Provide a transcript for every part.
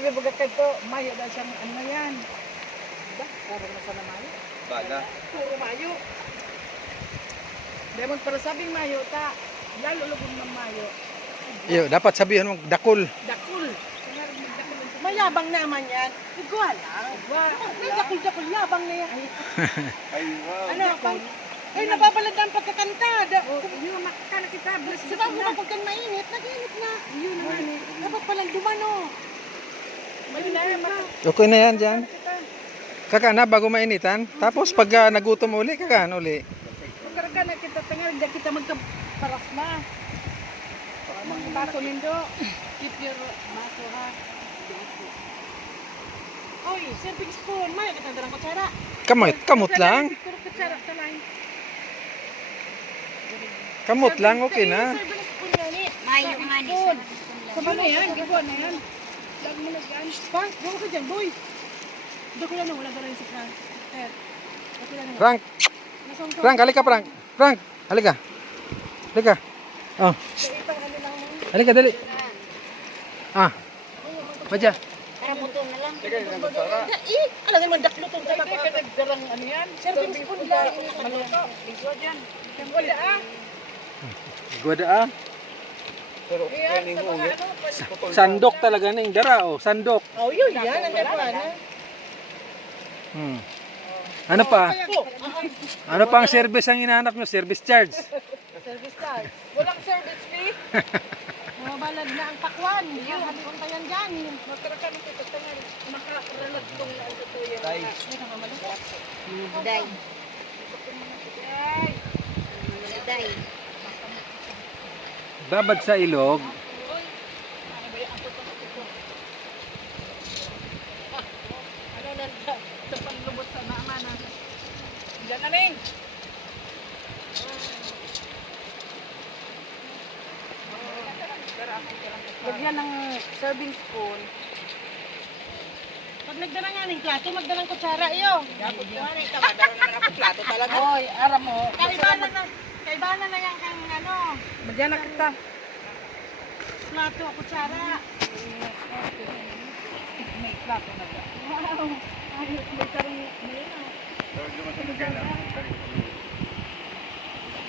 sabi baga to, mayo dahil siyang ano yan. Diba? Parang nasa na mayo. Bala. Puro mayo. Dahil para sabing mayo ta, lalo lubong ng mayo. Iyo, dapat sabihin mo dakul. Dakul. Mayabang naman yan. Igual lang. May dakul-dakul, yabang na yan. Ay, wow. Ano, ay nababalad ang pagkakanta. Yun, makakana kita. Sabi mo kapag kang mainit, nag-init na. Yun naman eh. Dapat palang dumano. May na, Okay na yan dyan. Kakaan na bago mainitan. Tapos pag nagutom uli, kakaan uli. pagkaraga na kita tangal, hindi kita magkaparas na. Mga baso nindo. Keep your baso ha. Oy, serving spoon. May kita darang kutsara. Kamot lang. Puro kutsara sa line. Kamot lang, okay na. Serving spoon nga ni. Mayo nga ni. Sa ano yan? Gawin na yan. Lag mo na dyan. Pa, gawin ka dyan, boy. Hindi ko lang na, wala ka rin si Frank. Okay lang na. Frank, Frank, halika Frank. Frank, halika. Halika. Oh, Itong ano lang mo. halika dali. Ah. Baja. Para muto na lang. Alam naman daklo itong sa mga nagdarang ano yan. Serving spoon lang. Maluto. Bigwa dyan. Wala ah. Goda ah. Pero Ayan, kainin sa mo mga ulit. ano. Sandok talaga na yung dara oh, sandok. Oh, yun yan. Ang gano'n na. Ano pa? Oh, Ano pa ang service ang hinahanap nyo? Service charge. service charge. Walang service fee. Mga balad na ang pakwan. Yung habi kong tayan dyan. Magkarakan ng ito. Makaralat kong sa tuya. Tay. Day. Day. Babad sa ilog. Ano na sa panlubot sa mama na. Diyan na rin. Lagyan ng serving spoon. Pag nagdala nga ng plato, magdala ng kutsara iyo. Dapat ko nga rin, magdala naman ako plato talaga. Oy, aram mo. Kaibanan na yan kang ano. Magyan na kita. Plato, kutsara. May plato na ba? Wow. Ayos, may sarong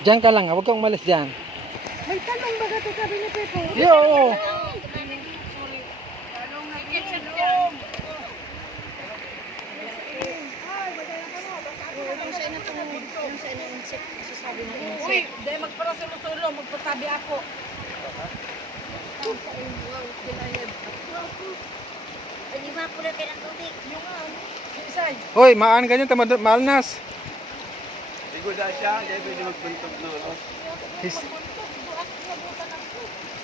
Diyan ka lang, huwag kang umalis dyan. may talong baga to sabi ni Pepo. Yo! Talong na kitchen loob. Yung sa ina itong, yung sa ina insect, kasi sabi ng insect. Uy, dahil magpara sa lusulo, magpatabi ako. Lima pula kayo ng tubig. Yung isay. Hoy, maan ganyan, malnas. Siguro dahil siya, hindi pwede magpuntog lolo.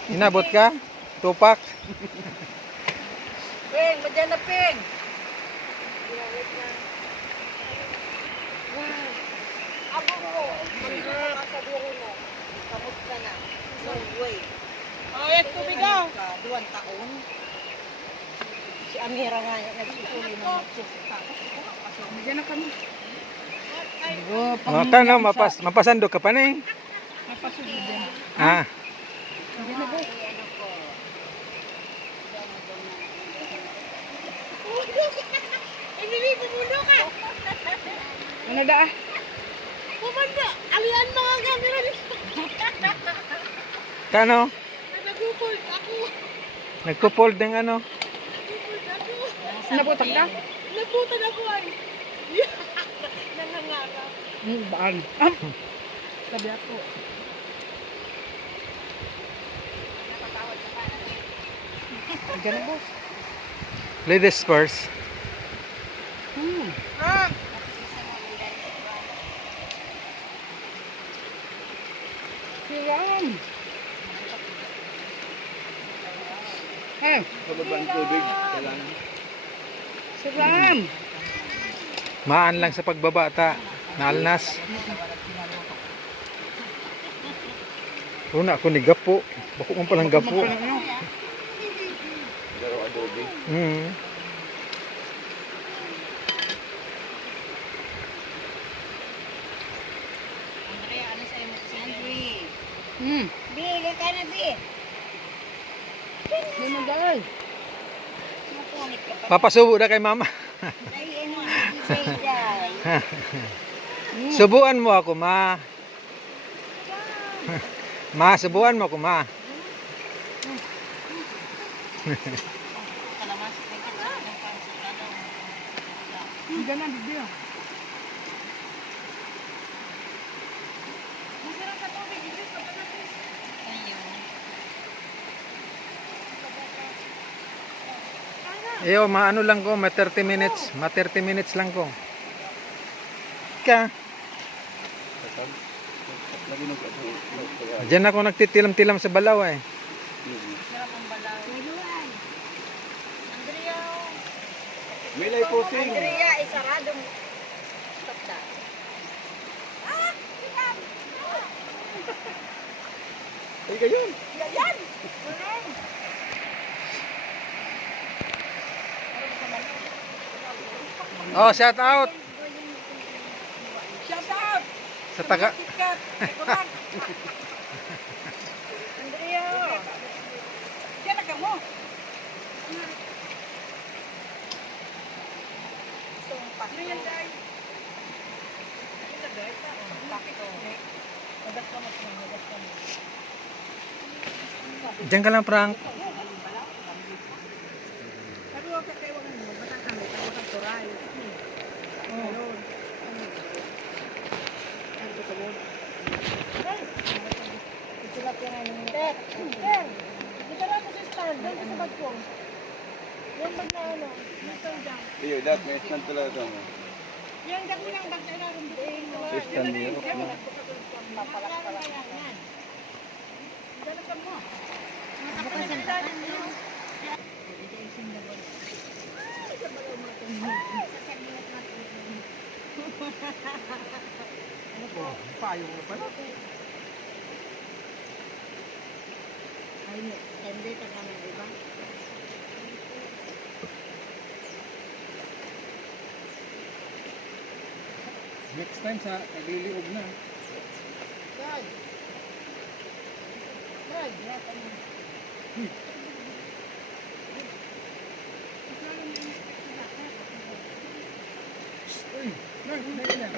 Inabot ka? Tupak? Peng, madyan na peng. Abo ko. Sabihin mo, kamot ka na. No way. Oh, yes, tubigaw. Duwan taon. Si Amira nga nagsusuli ng magsusita. Madyan na kami. O, ka na, mapasandok ka pa na eh. Mapasugod din. Ah. Hindi, pumulo ka. Ano da? Pumanda. Alian mga camera dito. Kano? Nag-fold ako. Nagpo-fold ng ano? Nabutak ka? Nabutan ako ay. Nangangarap. Baan. Sabi ako. Ganun boss. Ladies first. Siram. Eh, Sa baba ng tubig, kailangan. siram. Maan lang sa pagbabata. Naalnas. Una ako ni Gapo. Bako mo palang Gapo. Laro adobe. Andrea, ano sa'yo mo? Andre. Bi, ka na, Bi. Hindi mo dahil. Naku, Pangit ka pa. Papasubo na kay mama. Ay, ano, ibigay dyan. Subuan mo ako, ma. Ma, subuan mo ako, ma. Hindi na, bibyo. Iyo, maano lang ko, ma 30 minutes. Ma 30 minutes lang ko. Ka. Lagi nung kaya. Diyan ako nagtitilam-tilam sa balaw eh. Milay posing. Andrea, isaradong stop na. Ay, gayon. Oh, shout out Shout out! sa taga. Sikat! Ikuran! Andrea. Diyan na ka mo! Sumpak. Ano yan, Day? Diyan ka lang, Frank. Sabi ko kay wala mo, batang kami, tapos ang turay. Ayun. Sabi ko sa mo. Sila pinanimintet. Dito lang ako sa stand. Doon sa bag ko. Yung bag na ano. Dito dyan. Iyo, dat may stand talaga ito. Yan, dyan mo lang bag na ilalim dito. Stand niyo. Dyan ka mo. Payong na pala. Ay, hindi ka kami, di ba? Next time sa nagliliog na. Yan. Right, right. Uy, Frank, dali lang.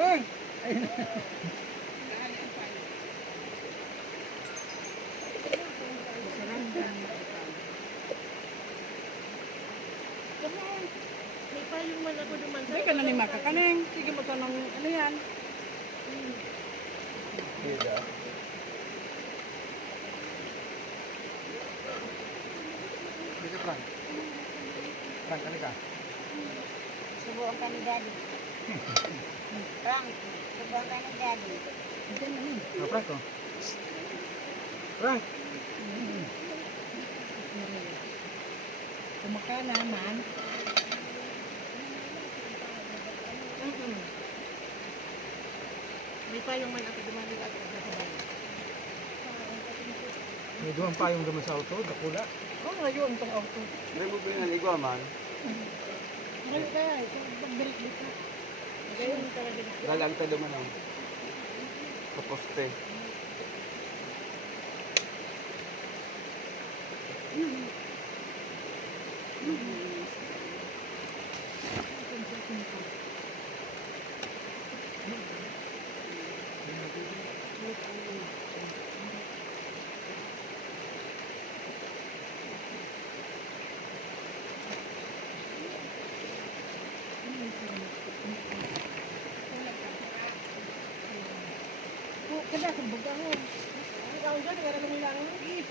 Frank! Ayun. May payong man ako duman. Hindi ka na ni Makakaneng. Sige mo to ng ano yan. Bida. Dito, Frank. Frank, halika. Subukan ka ni Daddy. Frank, subukan ka ni Daddy. Oh, Frank, oh. Frank! Kumaka naman. May payong man ako dumali at nakabay. May duwang payong naman sa auto, dakula. Oh, ngayon itong auto. May mo ba yung igwa man? Ngayon kaya, pag-break dito. Ngayon talaga na. Galang tayo man ang sa poste. Kada kung bagahon. Ikaw dyan, wala nang ilang lagi.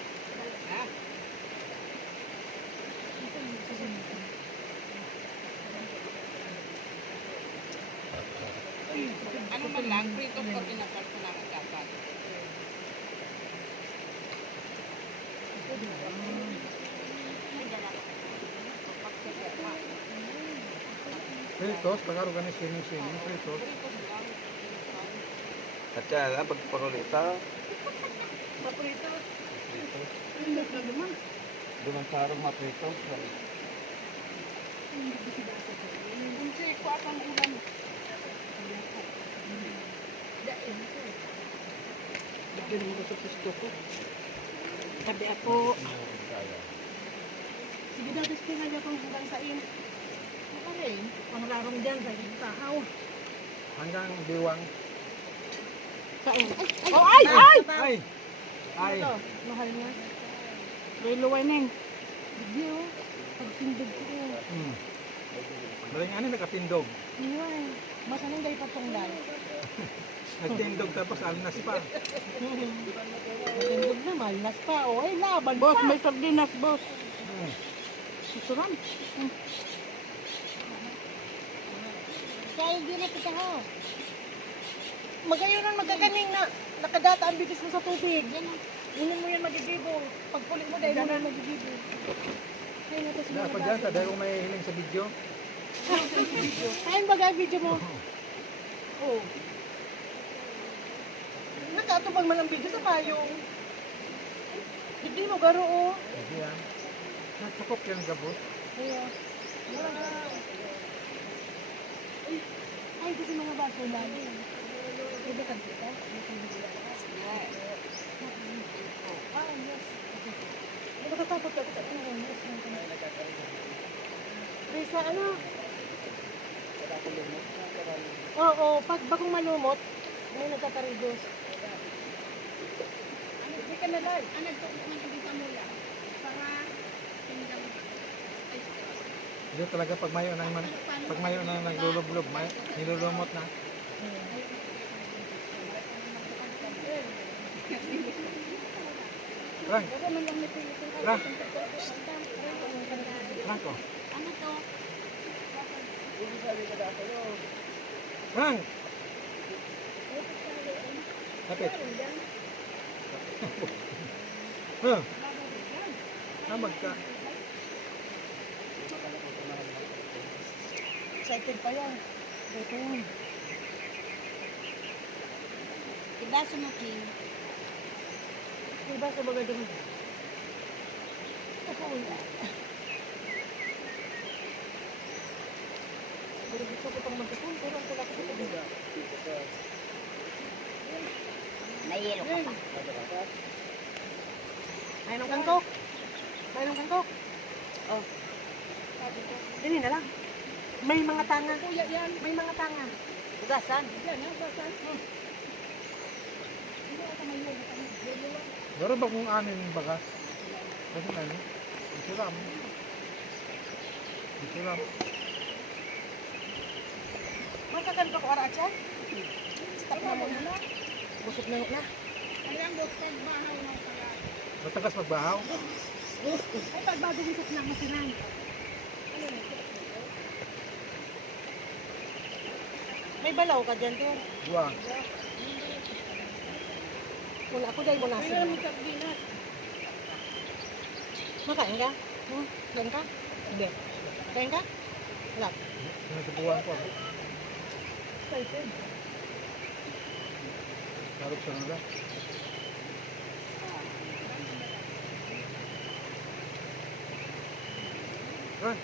Ano man lang, prito ko pinapal ko lang dapat. Fritos, pagkaro ka na sining-sining, fritos. At yan, pagpakulita. Paprito. Dito. Hindi na naman. Duman sa harong maprito. Kung si ko atang ulan. Dain ko. Bigyan mo ko sa gusto ko. Sabi ako, sige daw, testingan niya kung hanggang sain. Ano rin? Ang larong dyan sa tahaw. Hanggang diwang. Sain. Oh, ay! Ay! Ay! Ito, mahal niya. Rilo Winning. Bigyo. Pagtindog ko. Maling ano nakatindog. Iwan. Masanang gayo patunggal. Nagtindog tapos alnas pa. Matindog na, malnas pa. O, ay, laban boss, pa. Boss, may sardinas, boss. Susuran. Kaya di na kita ha. Magayon ang magkakaning na nakadata ang bitis mo sa tubig. Unin mo yan magigibo. Pagpulik mo dahil mo na magigibo. Ay, nato si Dapat dyan, dahil kung may hiling sa video. Kain ba ga video mo? Oo. Nakatubang man ang video sa payong. Hindi mo garo o. Hindi yan. Nagsukop yung gabot. Kaya. Ay, kasi mga baso lagi. Pwede ka dito? Ah, yes. Ano katapos ka? Risa, ano? Oo, pag bagong malumot, may nagkakarigos. Hindi ka na lang. Ano ito? Nagkabita mo lang. Para tingnan mo. Hindi talaga pag mayo na naglulublob, nilulumot na. Frank. Frank. Franco. Ano to? Frank. Kapit. Namag ka. Excited pa yan. Ito yun. Ibaso mo, King. Ibaso ba gano'n? Ako wala. Pero gusto ko pang magkakun, pero ang tulak ko ito. Nahihilo ka pa. Ay, nung kangkok. Ay, nung kangkok. Oh. Dini na lang. May mga tanga. May mga tanga. Ugasan. Ugasan. Meron ba kung ano yung bagas? Kasi ano? Isuram. Isuram. Matagal ka ko arachan? Stop na muna na. Busog na na. Alam mo, pagbahaw na pala. Matagas magbahaw? Ay, pagbago dito na masinan. May balaw ka dyan, Ter. Dua. Wala ako dahil wala sila. Makain ka? Kain ka? Hindi. Kain ka? Wala. Nagtubuhan ko. Excited. Harap sa nila. Frank.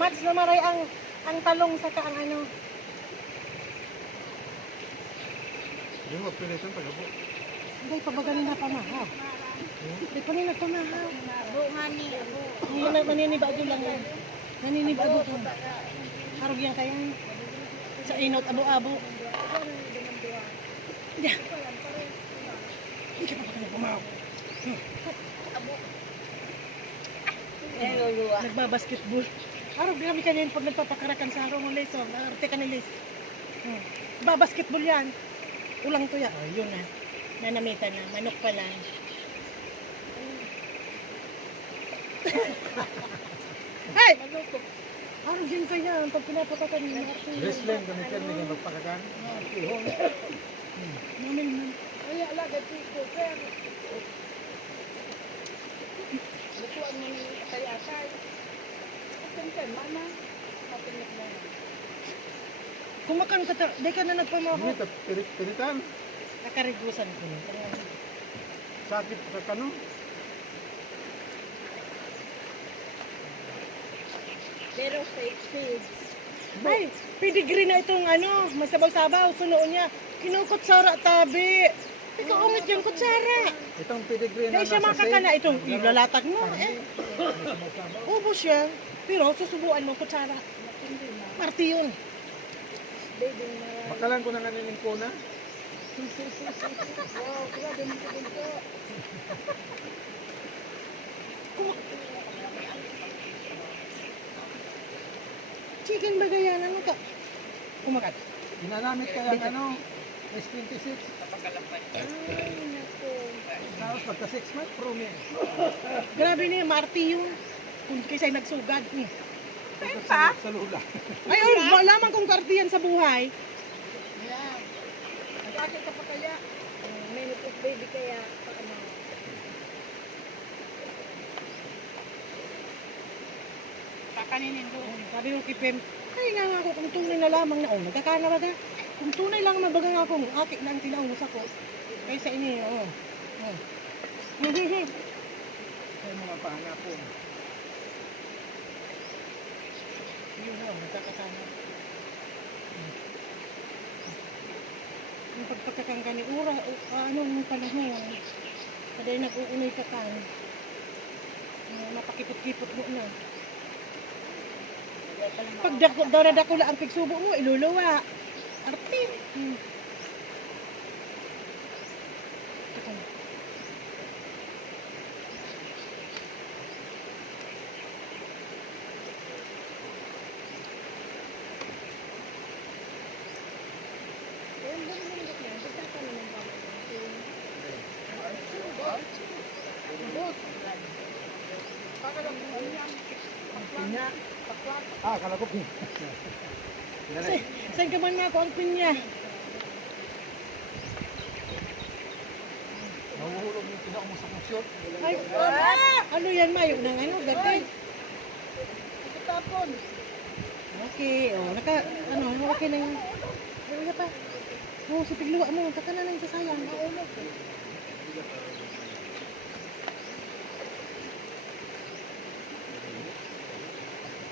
Mats na maray ang talong sa kaang ano. Hindi mo pilitan pag-abo. Hindi, pabagaling na pamahaw. Hindi pa rin na pamahaw. Hindi na maninibado lang yan. Naninibado ko. Harog yan kaya. Sa inot, abo-abo. Hindi. Hindi ka pa pala pumahaw. Nagbabasketball. Harap kami kanina pag nagpapakarakan sa harong ulit. So, arte ka nilis. Babasketball yan. Ulang tuya. Oh, yun na. Nanamitan na. Manok pa lang. Hey! Harap yan kaya. Pag pinapatakan niya. Wrestling, gamitin mo yung magpakakan. Namin mo. Ay, alaga tiko. Lutuan mo ni atay-atay. Kan mana? Matinik na yan. Kumakan ka, di ka na nagpamaho. Hindi, pilitan. Nakarigusan ko. Sakit sa kano. Pero fake pigs. Ay, pedigree na itong ano, masabaw-sabaw, sunoon niya. Kinukutsara tabi. Ikaw ungit yung kutsara. Itong pedigree na Dahil siya nasa makakana itong ilalatag mo. Karne. Ubos siya. Pero susubuan mo kutsara. Marti yun. Baby na. Bakalan ko na kanining kuna. Wow, grabe mo sa bunso. Chicken ba ganyan? Ano ka? Kumakat. Ginanamit kaya ng ano, S26. Ay, naku. Tapos pagka 6 months, prome. Grabe niya, Marti yun. Kung kisa'y nagsugad. Pa? Sa lula. Ayun, malaman kong kartiyan sa buhay. Bakit ka pa kaya? Menopause baby kaya. Paano? Kakaninin doon. Sabi ko kay Pem, ay nga nga ako kung tunay na lamang na, nagkakana ba ka? Kung tunay lang mabaga nga ako, aki na ang tinaunus ako. Kaysa ini, Ay mga pahanap po. Yun o, nagkakasama. Ang pagpagkakangka ni Ura, anong panahon, kaday nag-uunay ka kan, mapakipot-kipot mo na. Pag daradakula ang pigsubo mo, iluluwa. Arte. Teka na. Ayun ba naman ba yan? Basta ka naman ba? Pinya. Ah, kala ko pinya. Saan ka man nga ako ang pinya? Nahuhulog yung pinaka mo sa kusyot. Ay, ano yan, Mayo? Nang ano, gati? Tapon. Okay, okay na yung... Wala pa. Si pigluwa mo, taka na lang sasayang. Maulog.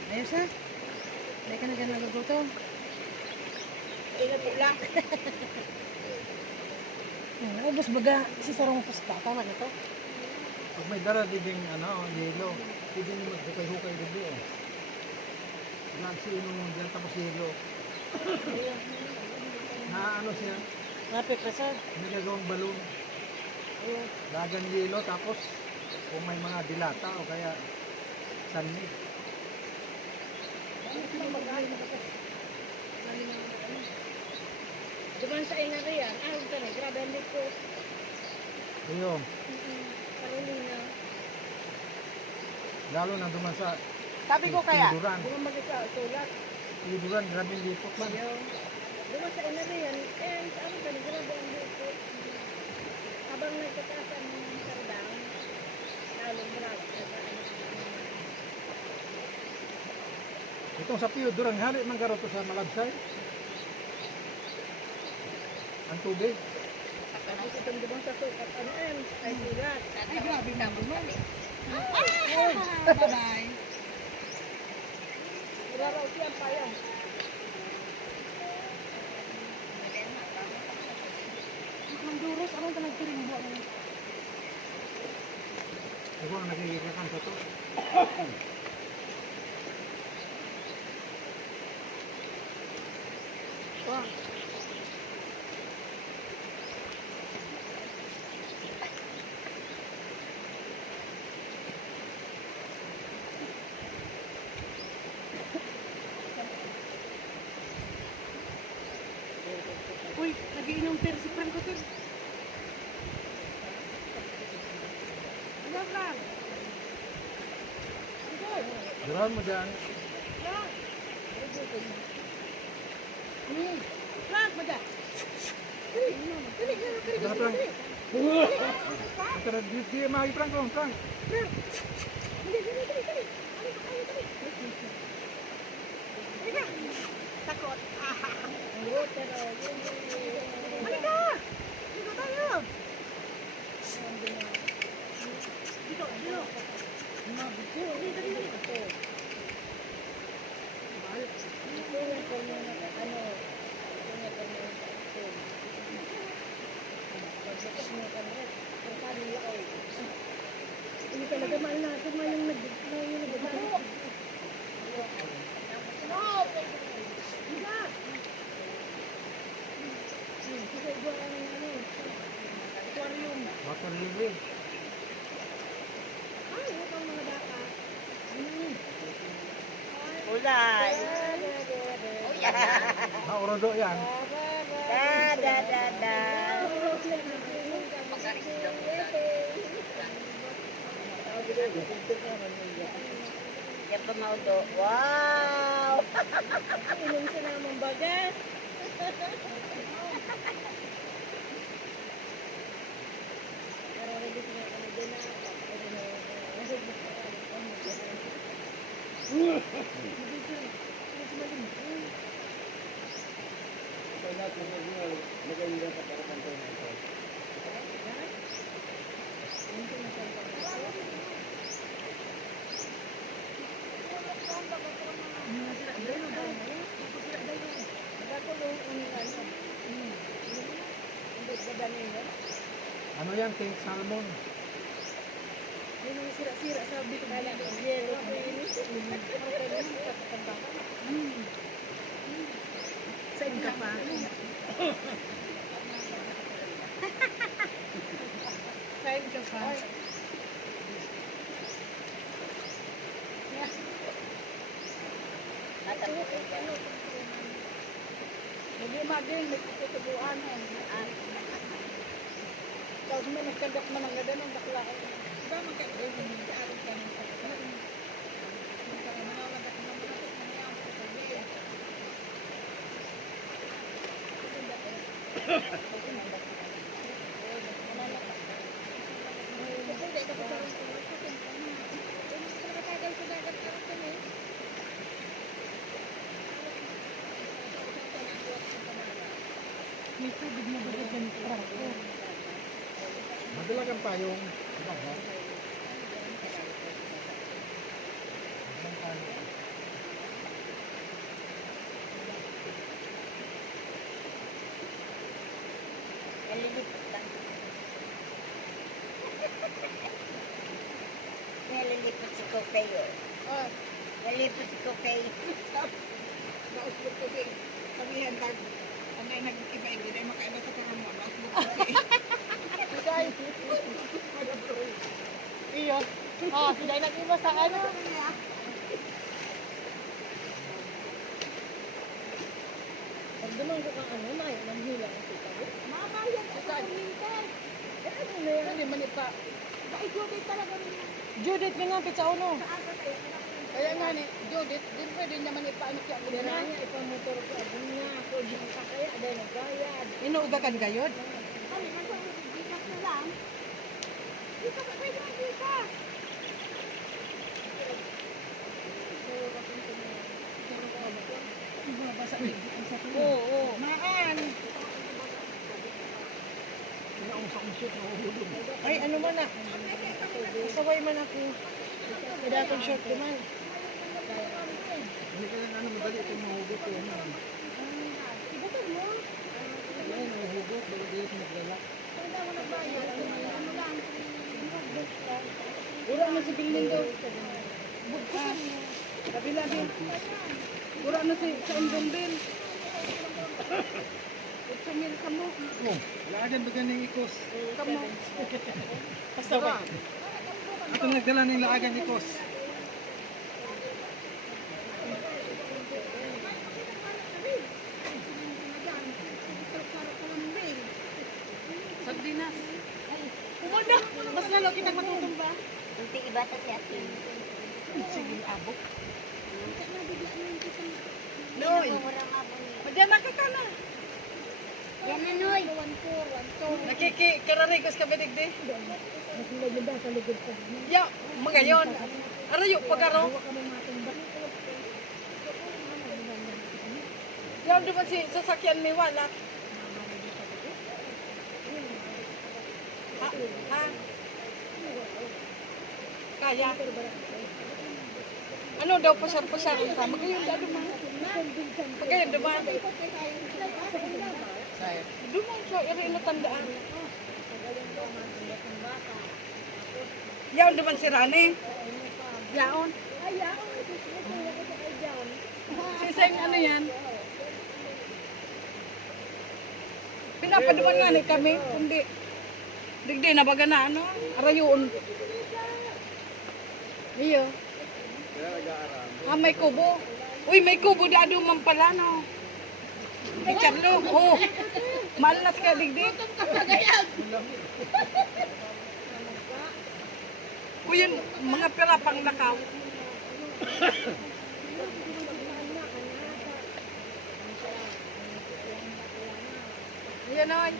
Ayos ha? Hindi ka na dyan naluto. Ingat po lang. Ubus baga si Sarong Pusta. Tama na to? Pag may dara diding yelo, hindi mo maghukay-hukay dito eh. Nagsino mo dyan tapos yelo. Na ano siya, Napit ka sir. nagagawang balon. Dagan yelo tapos kung may mga dilata o kaya sanmi. Duman sa Ingarian. Ah, ito na. Grabe ang liko. Ayun, Carolina. lalo na duman sa Sabi ko kaya, Tiburan. Bunga mag-isa. Sulat. Tiburan, grabe yung lipot man. Duman sa Ingarian. Eh, ano ka na? Grabe ang liko. Habang nagtataas ang sardang, lalong grabe. Itong sa Piyo, durang hali man garo to sa Malagsay. Ang tubig. Tapos itong dumang sa sukat. Ano yan? Ay, sulat. ay grabe na naman. Bye-bye. Graraw siyang payang. Manduros, anong talagpiring buwan mo? Ako ang nagigikakan sa to. Uy, nagiinom ter si Franco ter. Ano Frank? Durahan mo dyan. Frank, maga. Dara Frank. Tara, di magi Frank ko, Frank. Takot. Pero, Halika! Dito tayo! Dito, dito. Dito, dito, dito. Kuya ko na ano, kuya ko na phone. Pagbukas mo kami, ang kanila ay. Hindi talaga mahal natin, mahal yung nag-ibang. Kasi gawa ng ano, aquarium. Water lily. Ay, ito ang mga baka. Kulay. Maorodo yan. Da. Yan pa maudo. Wow! Inom siya namang baga. Kararagis nga kami din na. Ano yan? King salmon. Yung mga sira-sira sa bikala ng yelo. Saan ka pa? Saan ka pa? Nag-imagine, may kutubuan. Tapos may nagkagap man ang ganda ng bakla. Diba magkagap mo yung kaalit ka ng sakla? Para manawagat mo naman ito, manayang ko sa sabihin. May tubig na ba dyan trako? Madalag ang payong. Baga. Nalilipot lang. Nalilipot si Kokay yun. Oh, Nalilipot si Kokay. nausbog ko siya. Sabihan tag, ano yung nag-iba, hindi na makaiba sa karang mo. Nausbog ko siya. Kuday. Iyo. Oh, hindi nag-iba sa ano. Pag dumang ko kang ano, may manhila ang sita ko. Mamayan ako sa winter. Eh, ano na yan? Hindi man ipa. Ay, Judith talaga rin yan. Judith, may nga sa uno. Kaya nga ni, Judith, din pwede naman ipaano siya. Dira niya, ipamotor ko. Abon nga, ako di ka kaya, aday nagbayad. Inuugakan gayod? Kami, nasa gigas na lang. Gigas, pwede ang gigas. Oo. Maan. Pinausok-usok na uhulog. Ay, ano man na? Kasaway man ako. Kada akong short ko man. Hindi ka lang ano, madali itong mahugot ko. Ano. Ibutan mo. Yan, mahugot. Bago dito magdala. Kung daw nagbayad, ano lang. Wala na si Bilin daw. Bugkusan mo. Kabila din. Wala na si sa Indonbil. 8,000 ka mo. Oh, wala dyan ba ng ikos? Kamo. Kasaway. Atong nagdala ng laagan ikos. Sardinas. Kumanda. Mas lalo kitang matutumba. Kunti iba ta si Atin. Sige, abok. Noy! Murang abo ni. Magyan na ka na. Yan na, Noy! 1,412. Nakikikararigos ka bitigdi. Mas lagi ba sa likod ko? Ya, mga yon. Arayo, pagaro. Huwag ka mong matumba. Yan di ba si sasakyan may wala? Ha? Ha? Kaya? Ano daw pasar-pasar ka? Magayon dado mga. Kaya dumaan. Dumaan siya, iri na tandaan. Yaon duman si Rani. Yaon. Siseng ano yan? Pinapaduman nga ni kami, kundi digdi na baga na ano, arayon. Iyo. May kubo. Uy, may kubo dado man pala no. Icharlo. Oh. Malas ka digdi. Uy, yun, mga pera pang lakaw. Yan oy.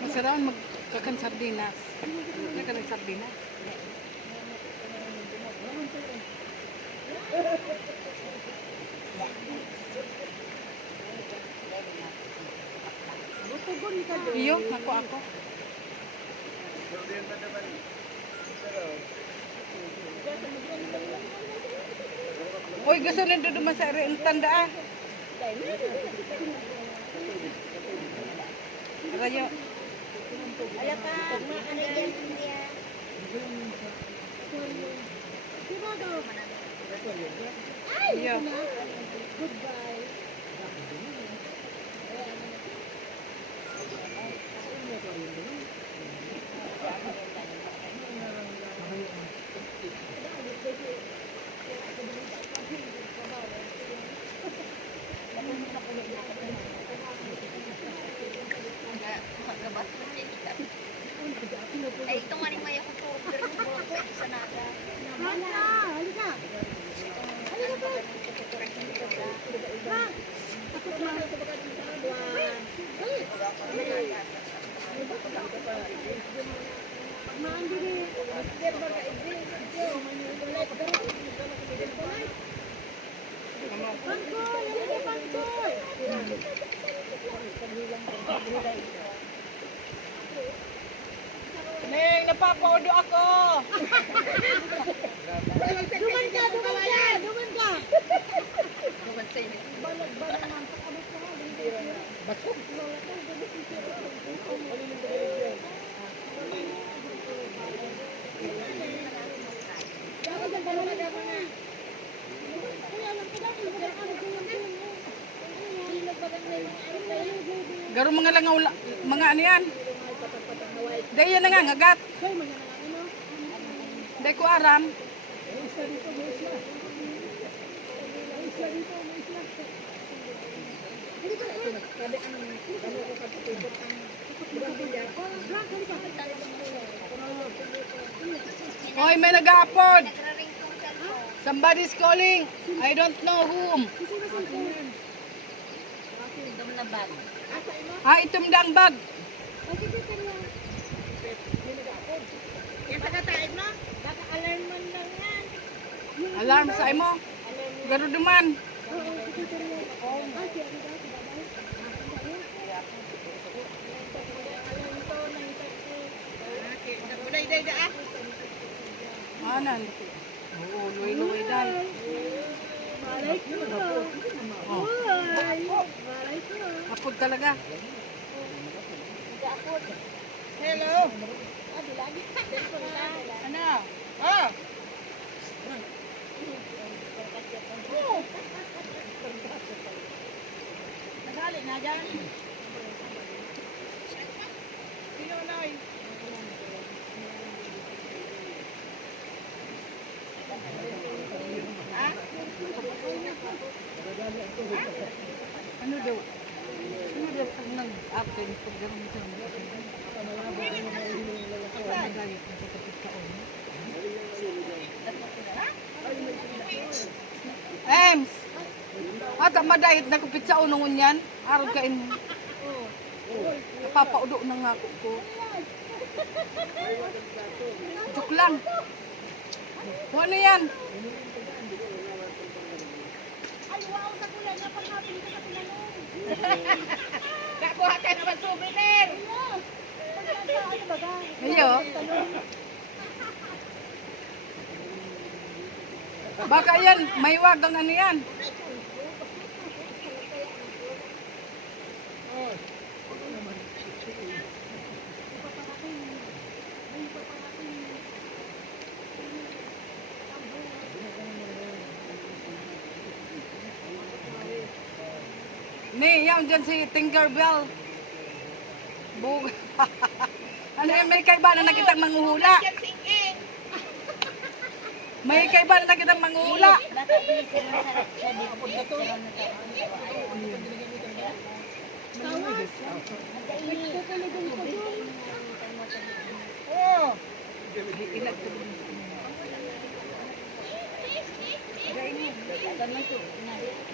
Masarap magkakan sardinas. Magkakan sardinas. Iyo, nako ako. Uy, gusto rin doon duman sa rin tandaan. Rayo. Ala ka, ano yan, India? Iyo. Ay, ito nga rin maya ko po. Pero kung buwan ko, isa naga. Halika. Neng, napapaudo ako. Duman ka. Garo mga langaw, mga ano yan? Dahil yan na nga, ngagat. Dahil ko aram. Hoy, may nag-aapod. Nagraringtong cellphone. Somebody's calling. I don't know whom. Dum na bag. Itom dang bag. Yan sa katain mo? Baka alarm man lang yan. Alarm sa imo. Garo duman. Anan. Oo, luwi-luwi dahil. Malay ko. Oh, Malay ko. apod talaga. Hello. Ano? Oh. Nagali na dyan. Sino Noy? Ha? Ano daw? Ano daw pag nag-attend pag gano'n sa Ems! Ata madayit na kupit sa unong yan. Araw kain mo. Napapaudo na nga ko. Joke lang. Kung ano yan? Ay, wow, sa kulan na pag-hapin ka sa kulan. Nakuha tayo naman souvenir. Iyo. Baka yan, may wag ang ano yan. Ni, yan dyan si Tinkerbell. Bug. Ano yan, may kaiba na nakitang manguhula. May kaiba na nakitang manguhula. Oh.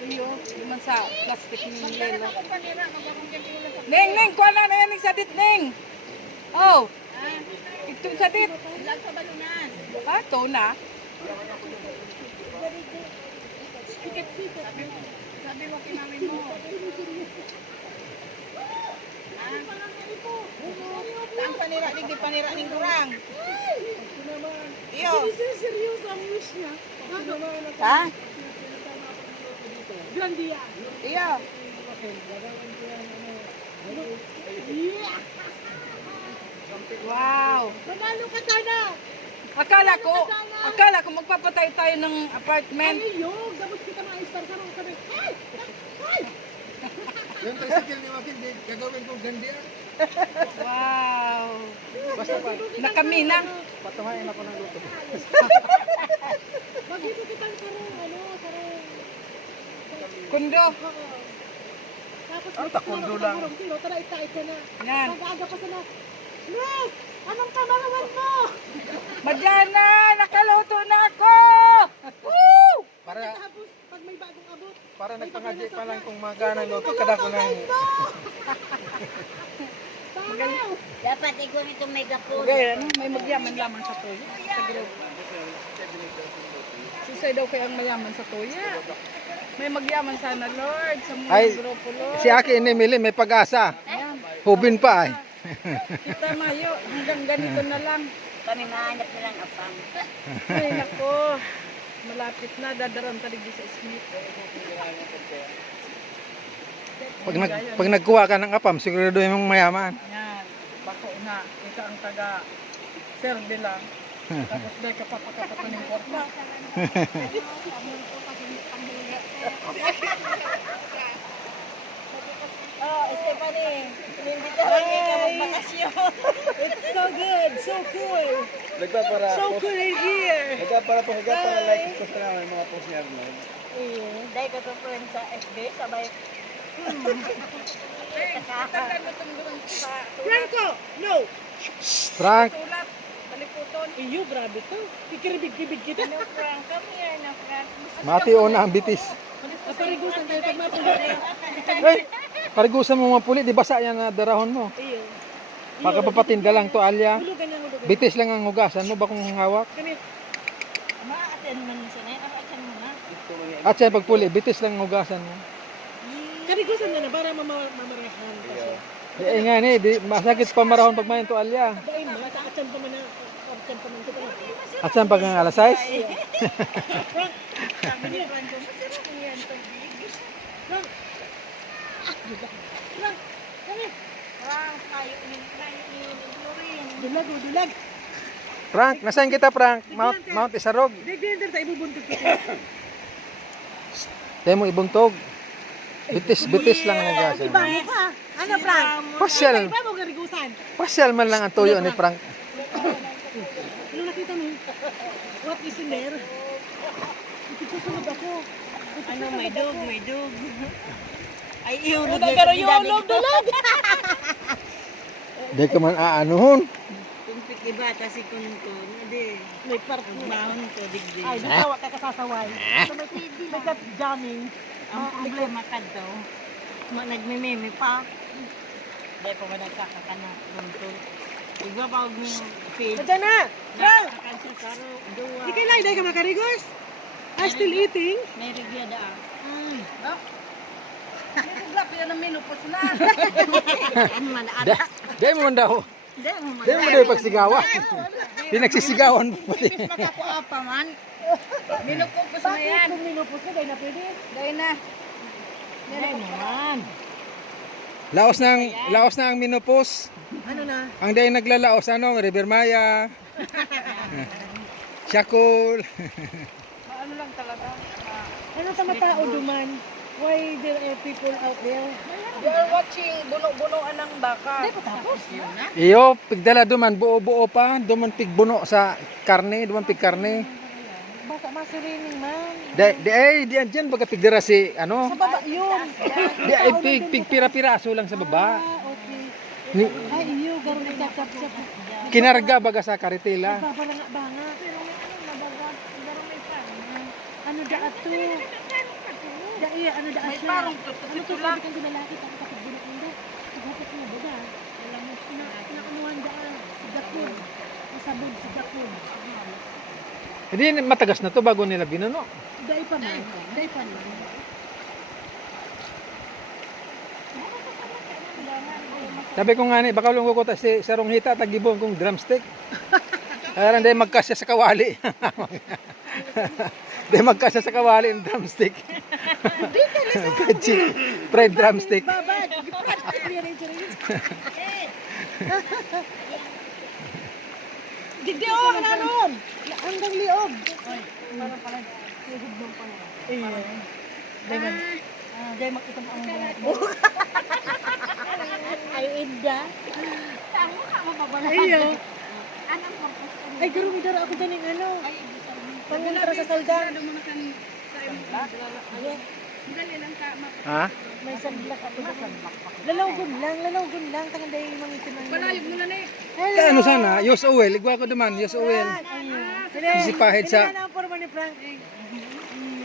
Iyo, naman sa plastic ni Lelo. Ning, kuha na yan yung sadit, Ning. Oh, itong sadit. Ilag sa balunan. Ah, ito na. Sabi mo kinamay mo. Saan panira? Di panira ning kurang. Iyo. Seryoso ang wish niya. Ha? Grandia. Iyo. Wow. Manalo ka sana. Akala ko magpapatay tayo ng apartment. Ano yun? Gabos kita mga istar sa mga sabi. Ay! Ay! Yung tricycle ni Joaquin, gagawin kong gandian. Wow. Basta pa, Nakamina. patuhain ako ng luto. Mag-ito kitang sarong, sarong. Kundo. Tapos takundo lang. Tiro, tara itait ka na. Yan. Mag-aga pa sana. Yes! Anong kamarawan mo? Madyana, nakaluto na ako! Woo! Para Tapos, pag may bagong abot. para nagpangadya pa lang kung maganang luto, kada ko ng... Dapat ikaw nito megapon. Okay, may magyaman lamang sa tuya. Sa group. Sisay daw kayang mayaman sa tuya. May magyaman sana, Lord, sa mga grupo, Lord. Si Aki ni Mili may pag-asa. Hubin pa ay. Kita mayo, hanggang ganito na lang. Kami mahanap nilang apang. Ay, nako. Malapit na, dadaram talig sa Smith. Pag nagkuha ka ng apam, siguraduhin mong mayaman. Yan, bako na. Ika ang taga Serde lang. Tapos dahil kapapakapato ng porta. Oh, Stephanie. Inimbitahan kita magbakasyon. It's so good, so cool. Nagpapara So cool in here. nagpapara like ko sa namin mga post ni Arnold. Dahil ka to friend sa FB, sabay. Franco, no. Frank, Sulat, baliputon. Iyo, grabe to. Kikiribig-kibig kita. No, Frank, come here, no, Frank. mati una ang bitis. Naparigusan tayo pag mapulit. Ay, parigusan mo mapuli, di basa yan na darahon mo. Iyo. Pagkapapatinda lang to alya. Hulugan na hulugan. Bitis lang ang hugasan mo, bakong hawak. Kani, Ma-attend man sa na. Attend mo na. At siya pagpuli, bitis lang ang hugasan mo. karigusan na para mamarahan kasi. Eh nga ni, di, masakit pa marahon pag mayin to alya. Dahil mga taatsan pa man na. Taatsan pa man ito pa. At saan pag ang alas 6? Sabi ni Frank, masarap yan, tubig. Frank, kani. Frank, kayo ni Glorin. Dulag, dulag. Frank, nasaan kita Frank? Mount Isarog. Dagdagan tayo bubuntog kita. Tayo mo ibuntog. Bitis lang ang hugasan Iba mo. mo pa. Ano, Frank? Pasyal. Iba mo karigusan. Pasyal man lang ang tuyo ni Frank. Ano nakita mo? What is in there? Ipagsusunod ako. Ano, may dog. Ay, iulog Pero yung dulag. Di ka man aanuhon. Kumpik iba, kasi kuntun. Hindi. May part na. Bahon ko, digdig. Ay, nasawa ka kasasaway. So, may kat jamming. Ang problema ka daw, nagmimimi pa. Dahil pa ba nagkakakana, kuntun. Iba pa huwag mo feed. Nandiyan na! Frank! Nakakansa karo, duwa. Di kailan, dahil ka makarigos? I'm still eating. May rigya da. Glap yan ang minupos na. Dahil mo man daw. Dahil mo daw pagsigawan. Pinagsisigawan mo pati. Makakuapa man. Minupos na yan. Kung minupos na, dahil na pwede. Dahil na. Dahil naman. Laos na ang minupos. Ano na? Ang dahil naglalaos, River Maya. Shakul. Ano lang talaga. Ano tama tao duman? Why there are people out there? They are watching buno-bunoan ng baka. Hindi pa tapos. Iyo, pigdala duman, buo-buo pa. Duman pigbuno sa karne, duman pig karne. Baka masurining man. Diyan baga pigdara si, Sa baba yun. pigpira-piraso lang sa baba. Okay. Ni- Ay, iyo, garo na chap-chap. Kinarga baga sa karitela. Babanga-banga. Pero may ano, nabaga. Garo may pan. Ano daat to? Ano daat May siya? parang Ano to tutusito sabi lang. kang lalaki tapos kapag binakanda. Pagkapit na ba ba? Alam mo, pinakanuhan daan. Sigapon. Masabog sigapon. Hindi matagas na to bago nila binuno. Dahil pa man. Dahil pa man. Sabi ko nga ni, baka ulong ko si sarong hita tagibon kong drumstick. Kaya hindi magkasya sa kawali. Hindi magkasya sa kawali ng drumstick. Fried drumstick. Babad. Digdi o, nanon. Hanggang liog. Parang pala. Liog ng pala. Dahil makita mo ang buhok. Ay, Ida. Tama ka, mapabala. Iyo. Anong purpose? Ay, garo, may daro ako dyan yung ano. Panguntra sa saldan. Ha? May sunblock ako dyan. Lalawgon lang. Tangan dahil yung mga itiman. Palayog mo na eh. Kaya ano sana, use oil. Igwa ko naman, use oil. Sisipahid sa... Ano ang forma ni Frank?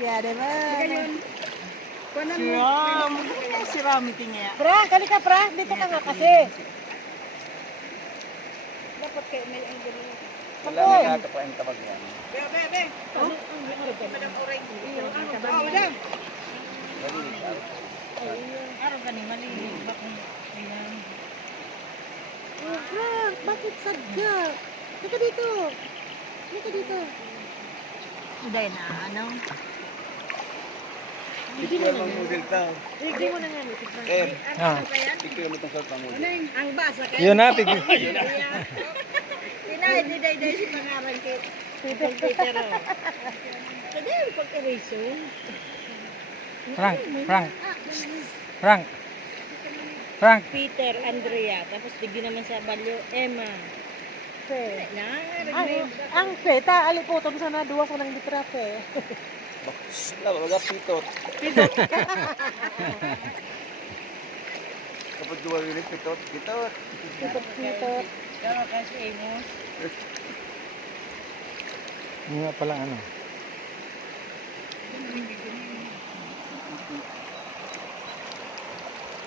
Iya, diba? Siram tingnya. Frank, halika Frank. Dito ka nga kasi. Dapat kayo may ang ganun. Wala na nga pa yung tabag yan. Be. Madam Oray. Oh, madam. Araw gani mali. Bakit? Ayan. Oh, Frank, bakit sad ka? Halika dito. Hindi na, ano? Picture mo model tao. Hindi mo na nga si Frank. Ah. Picture mo itong sa model. Ang basa kayo. Yun na, Dinay si pangaran kay Peter. Kaya pag-eraso. Frank. Peter, Andrea. Tapos bigyan naman sa balyo, Emma. Fe. Na, Ang fe, aliputom sana duwa sa nang litra fe. Wala, pitot. Kapag duwa rin, pitot. Pitot. Pero kasi Amos. Yun nga pala ano.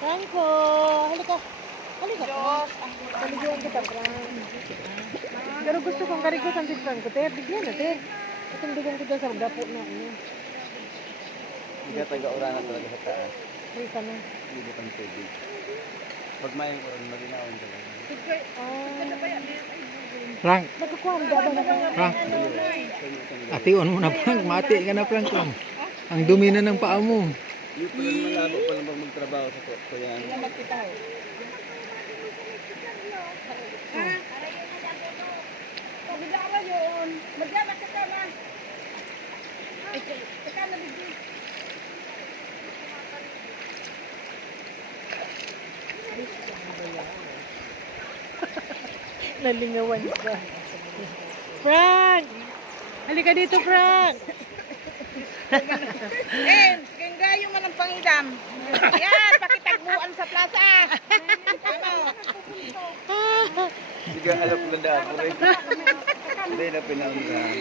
Franco, halika. Diyos, Paliguan kita, Frank. Pero gusto kong karigusan si Franco, te. Bigyan na, te. Itong bigyan ko dyan sa gapo na. Hindi ka taga-urana talaga sa taas. Ay, sana. Hindi ka tubig. Pag mayang uran, malinawin talaga. Frank, Nagkakuha ba na Frank. Ation mo na Frank, mati ka na Frank. Ang dumi na ng paa mo. Yung pala malabo pa lang magtrabaho sa kuyan. Nalingawan ka. Frank! Halika dito, Frank! Kenggayo man ang pangidam. Yan, pakitagbuan sa plaza. Hindi ka alam kung landaan ko rin. Hindi na pinaundahan.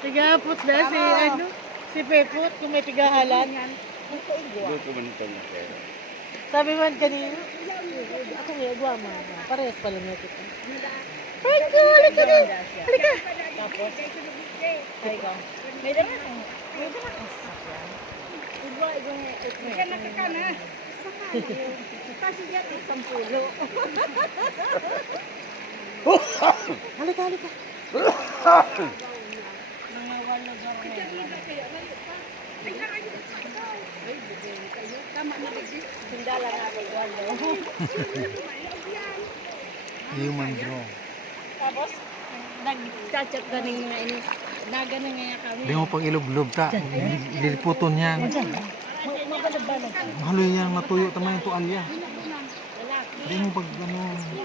Tigapot na si Pepot, kung may tigahalan. Doon ko man ito na pera. Sabi man kanina, ako nga, guwama. Parehas pala niya kita. Franco, halika din! Halika! Tapos, ay ka. May dala kang sasakyan. Diyan nakakana. Kasi diyan ang 10. Halika, halika. Human draw. Tapos, nag-chat ganing nga ini. Nagana nga kami. Di mo pag ilublob ta. Diliputon yan. Mahalo yan, matuyo tama yung tualya. Di mo pag ano,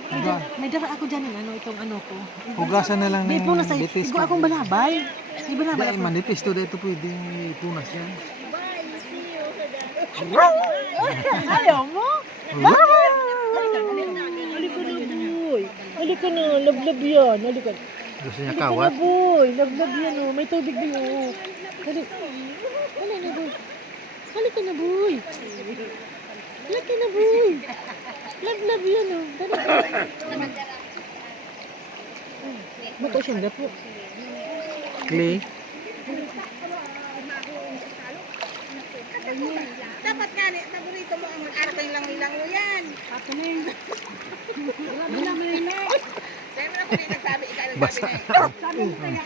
hugas. May dara ako dyan ng ano, itong ano ko. Hugasan na lang Di ng punas ay, bitis. igo akong balabay. Di balabay Dahil ako. manipis to, dahil ito pwedeng ipunas yan. Ayaw mo? Halika na, boy. Halika na, lablab yan. Halika. Gusto niya Halika na, kawat. boy. Lablab yan, oh. May tubig din, oh. Halika. Halika na, boy. Halika na, boy. Halika na, boy. Lablab yan, oh. Halika. Bato siyang gapo. Clay. Dapat nga ni, paborito mo ang mag-arapin lang mo yan. Ako na yun. Wala mo yun eh. Kaya mo na kung yung nagsabi, ikaw nagsabi Basta. na eh. Sabi mo kaya.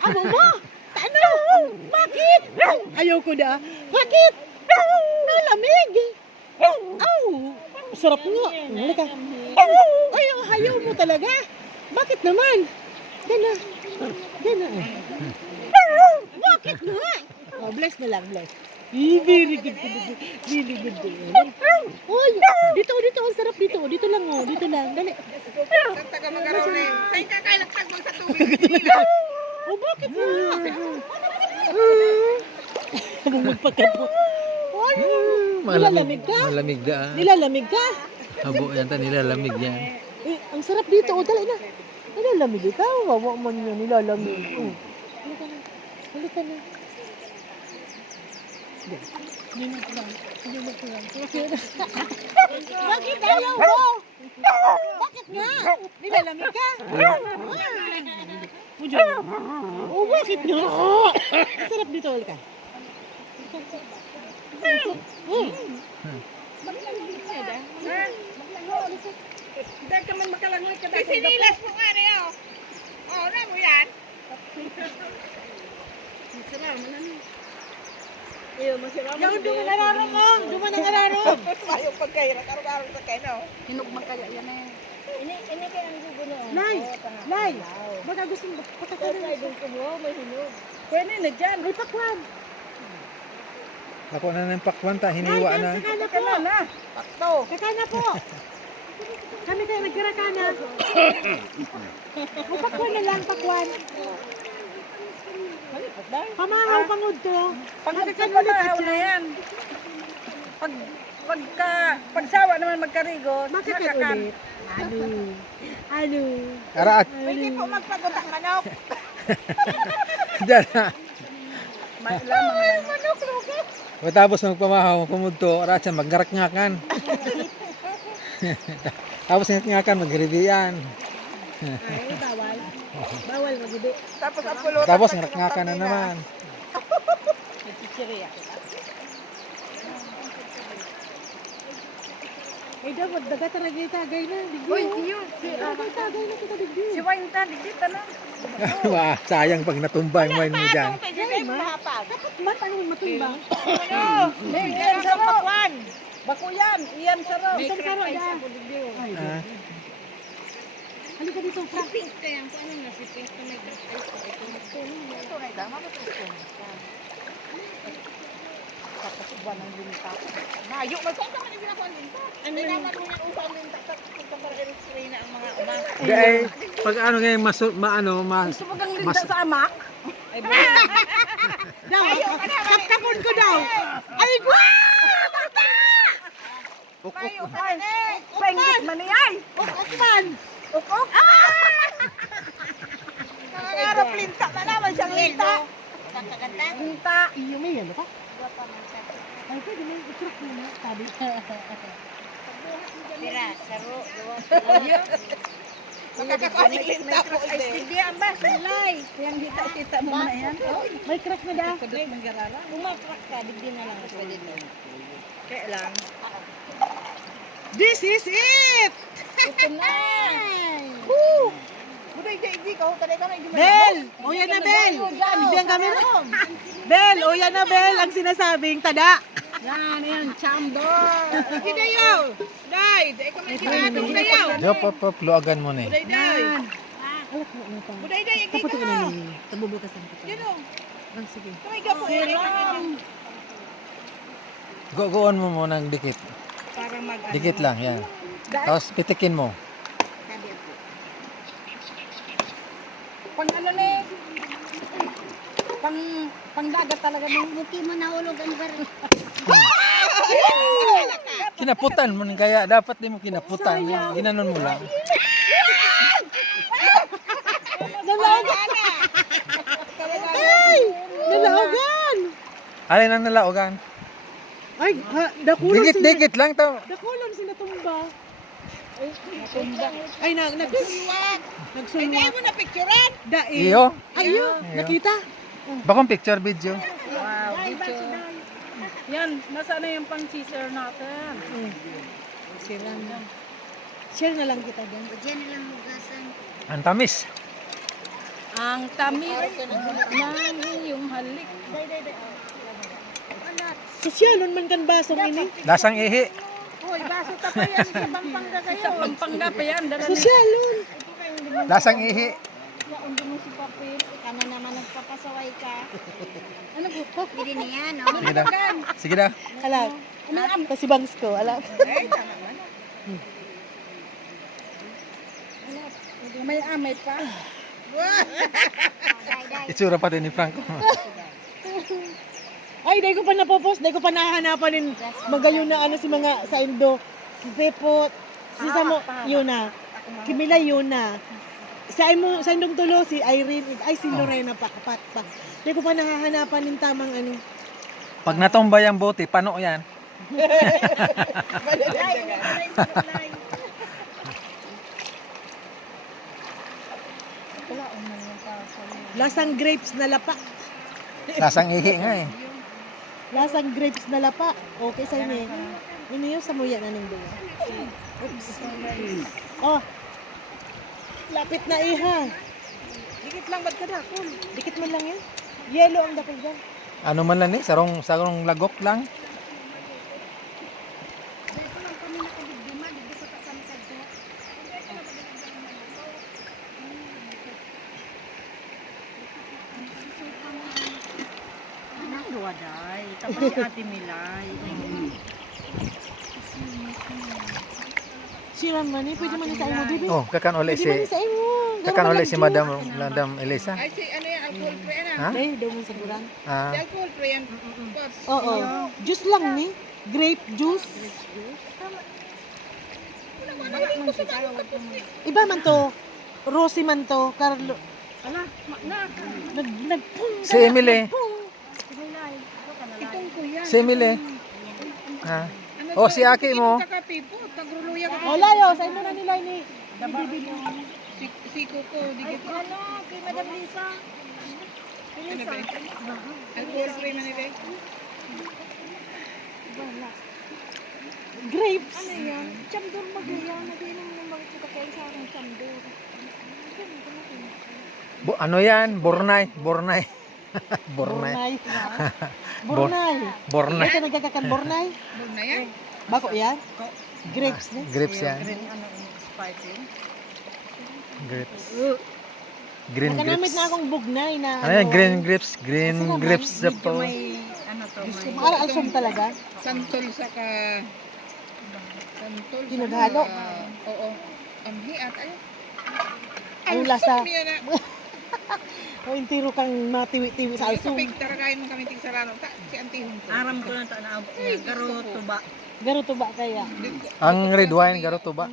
Amo mo? Ano? Bakit? Ayaw ko na. Bakit? Nalamig. Aw! Sarap nga. Halika. Ayaw mo talaga. Bakit naman? Diyan na. Diyan na. Bakit nga? Oh, bless na lang, bless. Very good. Really good. Uy, dito. Ang sarap dito. Dito lang, oh. Dito lang. Dali. Taga mag-araw na yun. Sa'yo kakailaktag mo sa tubig. Oh, bakit nga? Habang magpakabot. Ay, nilalamig ka? Malamig da. Nilalamig ka? Habo yan ta, nilalamig yan. Eh, ang sarap dito. O, dali na. Nilalamig ikaw. Wawa man yun. Nilalamig. Oh. Halika na. Bakit ayaw mo? Bakit nga? Nilalamig ka? Oh, bakit nga? Ang sarap dito. Halika. Dahil ka man makalangoy ka dahil. Sinilas mo nga na yun. Oo, na mo yan. Yung duman ararom. Duman ang ararom. Mayong pagkahirap. Araw-araw sa kayo, no? Hinugmang kaya yan eh. Ini kaya ang gugulo. Nay, baka gusto mo patakarin mo. Pwede na dyan. Ay, pakwan. Ako na ng pakwan ta, hiniwa na. Kakana po. Kaya na. Pakto. Kakana po. Kami tayo nagkarakana. May pakwan na lang, pakwan. Pamahaw, pangod to. Pagkakalaw na yan. Pagsawa naman magkarigo, Makakakulit. Ano? Araat. Pwede po magpagutak manok. Diyan na. Manok, lugo. Tapos magpamahaw, pumudto, araat siya, maggarak-ngakan. Tapos ngakan, magribiyan. Ay, bawal. Bawal magibi. Tapos ang pulutan. Tapos ngarak-ngakan na naman. Chichiriya. Ay, dapat dagat na tagay na. Digdi. Uy, yun. Tagay na kita digdi. Si Wine ta, digdita na. Wah, sayang pag natumba yung wine mo dyan. Ay, mahapag. Dapat ba tayo matumbang? Ano? Iyan sa pakwan. Bako yan. Iyan sa ro. Isang karo da. Ay, Ah, halika dito. Si Pink kaya kung ano na si Pink na may crush ko. Ito na ito. Mapatusin. Kapasuban ng linta. Mayo. Magkota man yung binakuan linta. Ano naman mo yung usang linta. Kapag spray na ang mga umak. Dahil, pag ano ngayon, mas, Gusto mo kang linta sa amak? Ay, Daw, kapkapon ko daw. Ay, Mayo ka na eh. Pengit man ay. Ukman. Ukok. Nangangarap linta na naman siyang linta. Kakaganda. Linta. Iyo may yelo ka? Guwapa man siya. Ay, pwede may itruk mo na. Sabi. Tira, saro, duwa. Makakakuha ko Hindi ang bas, ulay. Yang kita mo na yan. May crack na da. Kadot manggarala. Kung matrak ka, digdi na lang. Pwede to. Kaya lang. This is it! Ito na. Woo! Buday di ko taday ka na Bel! O yan na, Bel! Hindi ang camera. Bel! O yan na, Bel! Ang sinasabing tada. Yan, chamber. Hidayo. Dai, dai ko man kinatong dayaw. Yo, pop, luagan mo ni. Buday dai. Buday dai igi Tapos ka. ko na ni. Tabubutasan ko. Yun oh. Ang sige. Kamay gapo Goon mo muna ng dikit. para mag Dikit lang, yan. Tapos pitikin mo. pang ano ni pang dagat talaga ng Buti mo nahulog ang baril. Kinaputan mo kaya dapat di mo kinaputan. Ginanon mo lang. Nalaogan! Alin ang nalaogan? Ay, dakulon sila. Dikit lang to. Dakulon sila tumba. Ay, suwak. Ay dai mo na picturean. Dai. Iyo. Ayo, nakita. Bakong picture video. Wow, picture. Yan, nasa na yung pang teaser natin. Sira na. Share na lang kita dyan. Diyan na lang hugasan. Ang tamis. Ang tamis ng iyong halik. Sosyalon man kan basong ini. Lasang ihi. Hoy, baso ta pa yan sa Pampanga kayo. Sa Pampanga pa yan. Sosyalon. Lasang ihi. Hindi mo si Papil. Ika na naman nagpapasaway ka. Ano po? Hindi na yan, no? Sige daw. Sige daw. Alam. Kasi bangs ko, alam. May amay pa. Itsura pa din ni Franco. Ay, dahil ko pa napopost, dahil ko pa nakahanapan din magayon na ano si mga sa Indo. Si Pepot, si Samo, yun na. Kimila yun na. Sa Indong Tulo, si Irene, ay si Lorena pa, apat pa. Dahil ko pa nakahanapan din tamang ano. Pag natumbay ang bote, pano yan? Lasang grapes na lapa. Lasang ihi nga eh. Lasang grapes na lapa. Okay sa inyo. Ini yung samuya na ning duwa. Oops. Oh. Lapit na iha. Dikit lang ba't ka dakol? Dikit mo lang yan. Yellow ang dakol dyan. Ano man lang eh, sarong lagok lang. Duwaday. Tapos si Ate Milay. Siran man eh. Pwede man sa imo, bibi. Oh, kakan uli Pwede man si sa imo. si Madam Elisa. Ay, si ano yan? Alcohol free yan Ha? Ay, daw mo sa buran. Ah, Si alcohol free yan. Oo. Juice lang ni. Grape juice. Iba man to. Rosy man to. Carlo. Ala, na. Nagpung. si Emily. Itong kuya. Si Emily. Ah. Oh, si Aki mo. Kakapipo, tagruluya ka. Oh, layo. Sa imo na nila ni. Si Coco, digit. Ano, kay Madam Lisa. Ano ba? Alcohol free man nila. Grapes. Ano yan? Chamdor magayaw. Nag-inom ng mga kayo sa akin chamdor. Ano yan? Bornay. Bornay. Bornay. Bornay. Bornay. Ito nagkakakan Bornay. Mul na yan. Bako yan? Grapes ni. Grapes yan. Green, ano, sparkling. Grapes. Green Nakanamit grapes. na akong bugnay na Ano yan? Green grapes. Green grapes na Medyo po. may, ano to, may Para alsom talaga. santol saka santol saka Pinaghalo? oo. Amhi at ay. Ang lasa. Niya na. O intiro kang matiwi-tiwi sa Sa alsom. pigtara kain mo kami tigsarano. Ta, si antihon ko. Aram ko na ta na garo tuba. Garo to ba kaya? Ang red wine, garoto ba?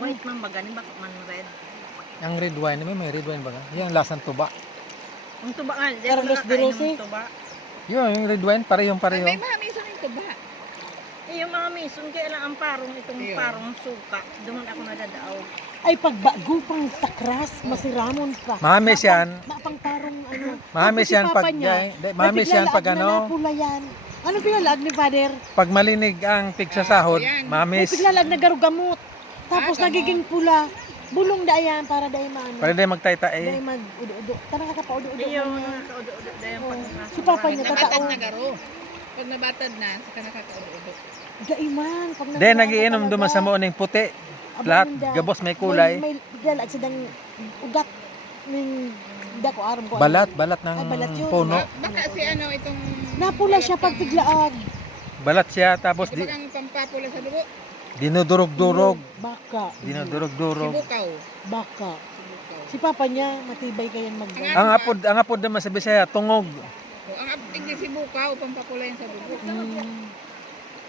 White man bagani baka man red. Ang red wine, may red wine ba nga? Yung lasang tuba. Ang tuba nga, di Carlos ko de nakain Rossi. ng tuba. Yung red wine, parehong May pareho. mami sa nang tuba. Iyo mga mison, kaya lang ang parong itong parong suka. Doon ako nadadaaw. Ay, pag bago pang takras, masiramon pa. Mahamis yan. Mapang parang ano. Mahamis Tapos si yan Papa pag niya, mahamis yan pag na ano, napula yan. Ano pinalag ni Father? pag malinig ang pigsasahod, May mahamis. piglalag na garugamot. Tapos nagiging pula. Bulong dayan para dayan maano. Para din magtay-tay. Dayan mag-udo-udo. Tara ka pa udo-udo. Iyo, mo niya. nakaudo-udo dahil Oh, pag si Papa niya tatao. Pag nabatad na, saka nakakaudo-udo. Gaiman. Pag Hindi, nagiinom duman sa mooning puti. Lahat, gabos may kulay. May piglalag sa dang ugat. Ning dako aram ko. Balat ng Ay, balat yun. puno. Baka si ano itong... Napula siya pag piglaag. Balat siya, tapos Di ba ang pampapula sa dugo? dinudurog-durog. Baka. Dinudurog-durog. Bukaw. Baka. Si Papa niya, matibay kayan mag Ang apod naman sa Bisaya, tungog. Ang tingin si bukaw, pampapula yan sa dugo.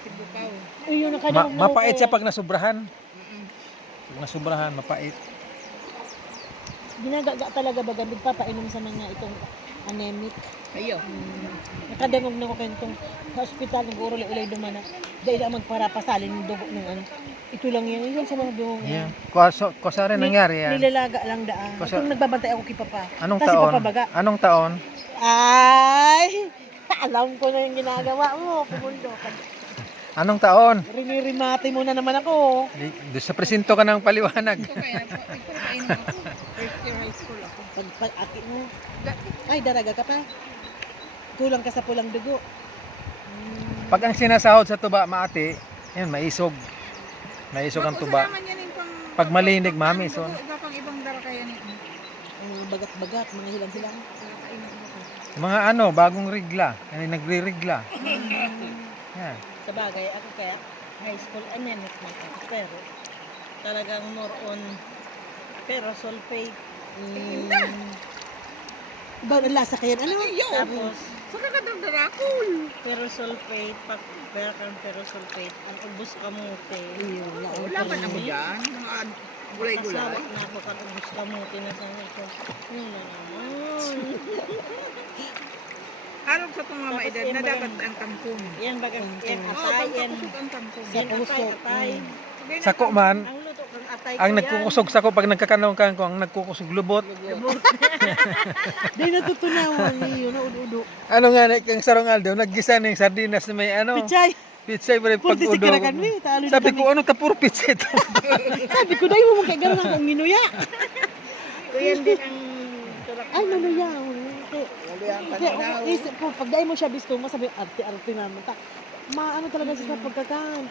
Si bukaw. Ayun, nakadawag na Mapait ako. siya pag nasubrahan. Pag nasubrahan, mapait. Ginagaga talaga baga, nagpapainom sa mga itong anemic. Ayo. Nakadangog na ko kayo itong sa ospital, nag-uruli-ulay dumana. Dahil na magparapasalin yung dugo ng ano. Ito lang yan, yun sa mga dugo Yeah. yan. Kusa rin nangyari yan. Nilalaga lang daan. Kasi- Itong nagbabantay ako kay Papa. Anong Tas si taon? Papa baga. Anong taon? Ay! Alam ko na yung ginagawa mo, pumundo. Anong taon? Rinirimati mo na naman ako. Doon sa presinto ka ng paliwanag. Ito kaya po. Ito kainin ako. First year high school ako. Pag-aki mo. Ay, daraga ka pa. Tulang ka sa pulang dugo. Pag ang sinasahod sa tuba, maati, yun, maisog. Maisog ang tuba. Kasalaman yan yung pang... Pag malinig, mami, so. Iba pang ibang dara kaya ni... Bagat-bagat, mga hilang-hilang. Mga ano, bagong rigla. Ano, nagre-rigla. Yan. Sa bagay, ako kaya high school anemic na ako. Pero talagang more on ferrosulfate. Ba, lasa kayan. Ano? Tapos Sa kakadagdarakol. ferrosulfate, pag kang ferrosulfate, ang ubos kamote. Wala ba na mo dyan? Mga gulay-gulay. Kasawat na ako kang ubos kamote na sa ko. Yun na naman. Araw sa itong mga Tapos maedad yan na ba dapat yan? ang kangkong. Yan bagang yan Oo, atay, yan. pampapusok ang kangkong. Yan atay, atay. Sako man, Ang luto kang atay ang ko nagkukusog sako pag nagkakanong kang ang nagkukusog lubot. Di natutunawan niyo na udo-udo. Ano nga na kang Sarong Aldo, naggisa ng sardinas na may ano. Pichay, Pitsay pa rin pag purti si udo. kirakan mi. Talo Sabi ko, ano tapuro pitsay ito? Sabi ko, dahil mo mong kay garan akong ginuya. So yan din ang tulak. Ay, nanuya. Isip ko, pag dahil mo siya bisto mo, sabi, arte-arte naman. Maano talaga siya sa pagkakan.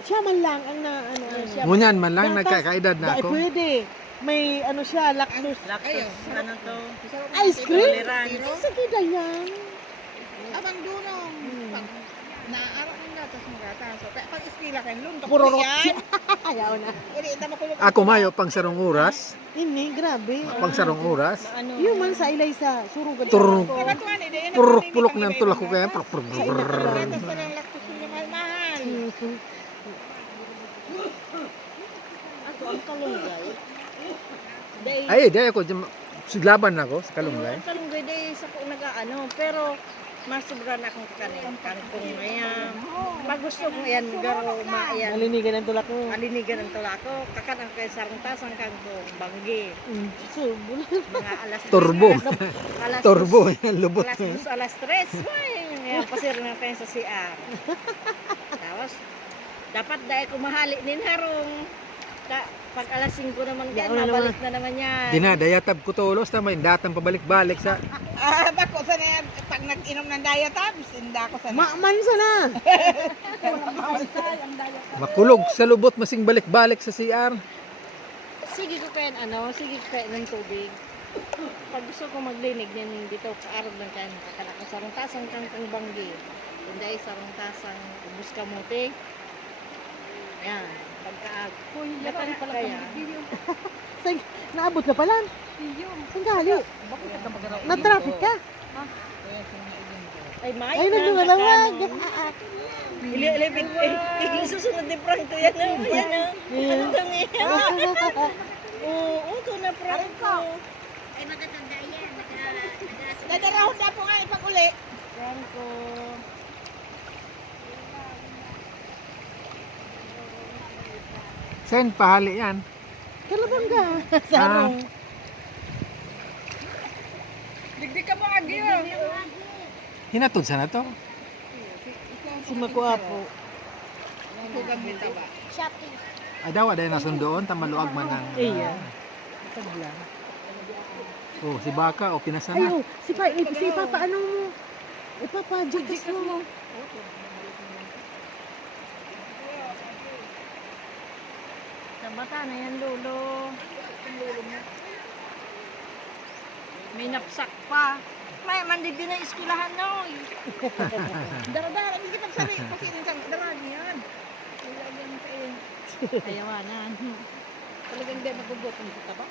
Siya man lang ang na, ano, siya. Ngunyan man lang, Gatas. nagkakaedad na Dahil ako. pwede. May ano siya, lactose. Lactose, ano to? Ice cream? Tolerance. Sige na yan. Abang dunong. Pag naarap ng gatas ng gatas. So, kaya pag iskila kayo, luntok Puro ko rot. yan. Ayaw na. Uli, ita makulog. Ako mayo, pang sarong oras. Ini, grabe. Pang sarong oras. Ano? Yung man sa ilay sa surugan. Turok. Kabatuan, eh, dahil Purok-pulok ng tulak ko kaya. Gatas na lang lactose yung mahal-mahal. Ako ang kalunggay. Dahil, Ay, di ako. Siglaban ako sa kalunggay. ang kalunggay dahil sa ko nag-ano. Pero, masubra na akong kanin. Kangkong na yan. Pag gusto ko yan, garo, yan. Malinigan ang tulak mo. Alinigan ang tula ko. Kakan ang kay sarang tasang kangkong. Banggi. Surbol. Mga alas Turbo. Alas Turbo. Yan, lubot. Alas 2, alas 3. Ngayon, pasir na kayo sa CR. Tapos, dapat dahil kumahali nin harong. Pag alas 5 naman yan, Yaon na nabalik na naman yan. Dinayatab ko tulos na may datang pabalik-balik sa Bako sa na yan, pag nag-inom ng diatabs, hindi ako sa Mansa na. makulog sa lubot masing balik-balik sa CR. Sige ko kayo, sige ko kayo ng tubig. Pag gusto ko maglinig yan dito, kaarog lang kayo, kakala ko sarong tasang kangkong banggi. Kung dahil sarong tasang ubus kamote. Yan, pagkaag. Natari pala kaya. Naabot ka pala. Saan gali? Na-traffic ka? Ay, may Ay, nagdumalawag. Susunod ni Frank to yan. Ano kami? Oo, ito na Frank ko. Ay, matatanda yan. Nadarahon na po nga ipag-uli. Franco. Sen, pahali yan. Kalabangga. Sarong. Digdig ka mo agi oh. Hinatod sa na to. Si Makuapo. Hugang nito ba? Shopping. Ay daw, aday nasundoon, tamaluag man ang... Iya. Tagla. Oh, si Baka, o pinasama. Ayo, si Papa, ano mo? Papa, jikas mo. Sa bata na yan, Lolo. May napsak pa. May mandidi na iskulahan no. Dara-dara, hindi pagsabi. Kasi isang daraan yan. Ayawanan. Talagang hindi nagugutom sa taba.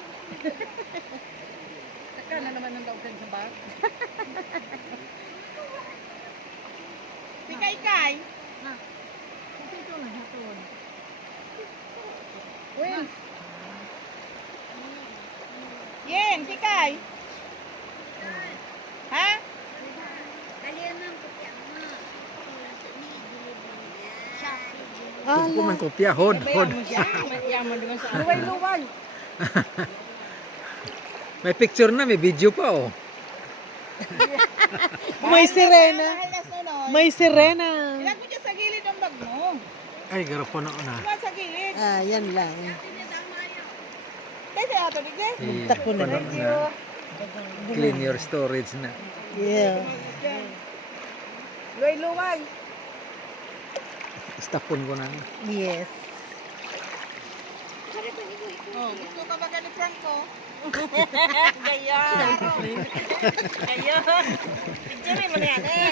Saka na naman ng daugkan sa bar. Kay. Ito na, hatod. Well. Yen, sikay. Ha? Dalihan ng kopya mo. Shopping. Kung man kopya, hod. Yaman naman sa luway-luway. May picture na, may video pa, oh. May sirena. May sirena. Ilan ko dyan sa gilid ang bag mo. Ay, garapo na na. Ilan sa gilid. Ah, yan lang. Kasi ato, Bigde. Tako na. Clean your storage na. Yeah. Luway-luway. Stapon ko na. Yes. Oh, gusto ka ba ni Franco? Gayon. Gayon. Picture mo na yan eh.